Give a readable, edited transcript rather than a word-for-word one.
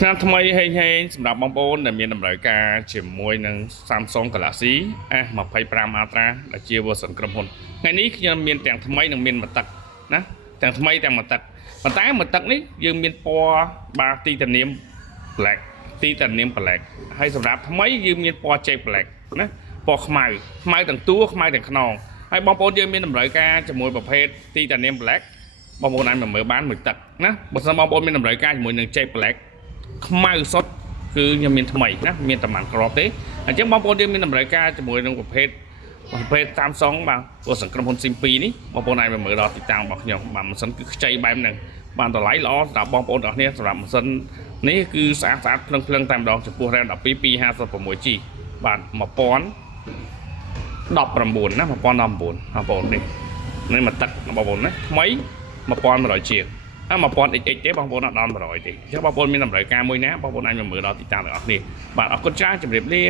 ឆ្នាំថ្មីហេងសម្រាប់បងប្អូនដែលមានតម្រូវការជាមួយនឹង Samsung Galaxy S25 Ultra ដែលជា version ក្រុមហ៊ុនថ្ងៃនេះខ្ញុំមានទាំងថ្មីនិងមានមកទឹកណាទាំងថ្មីទាំងមកទឹកប៉ុន្តែមកទឹកនេះយើងមានពណ៌បាទីតានីម black ទីតានីម black ហើយសម្រាប់ថ្មីយើងមានពណ៌ចេក black ណាពណ៌ខ្មៅទាំងតួខ្មៅទាំងខ្នងហើយបងប្អូនយើងមានតម្រូវការជាមួយប្រភេទទីតានីម black បងប្អូនអាចមើលបានមួយទឹកណាបើសិនបងប្អូនមានតម្រូវការជាមួយនឹងចេក black ខ្មៅសុទ្ធគឺខ្ញុំមានថ្មីណាមានតែប៉ុន្មានគ្រាប់ទេអញ្ចឹងបងប្អូនយើងមានតម្រូវការជាមួយនឹងប្រភេទSamsung បាទព្រោះសង្ក្រុមហ៊ុន SIM 2នេះបងប្អូនអាចមើលដល់ទីតាំងរបស់ខ្ញុំបាទម៉ាស៊ីនគឺខ្ចីបែបហ្នឹងបានតម្លៃល្អសម្រាប់បងប្អូនទាំងគ្នាសម្រាប់ម៉ាស៊ីននេះគឺស្អាតភ្លឹងតែម្ដងចំពោះ RAM 12 256G បាទ1019ណា1019បងប្អូននេះមកទឹកបងប្អូនណាថ្មី1100ជាង1000XX ទេបងប្អូនអត់ដល់100ទេអញ្ចឹងបងប្អូនមានតម្រូវការមួយណាបងប្អូនអាចមើលដល់ទីតាំងទាំងអស់គ្នាបាទអរគុណច្រើនជម្រាបលា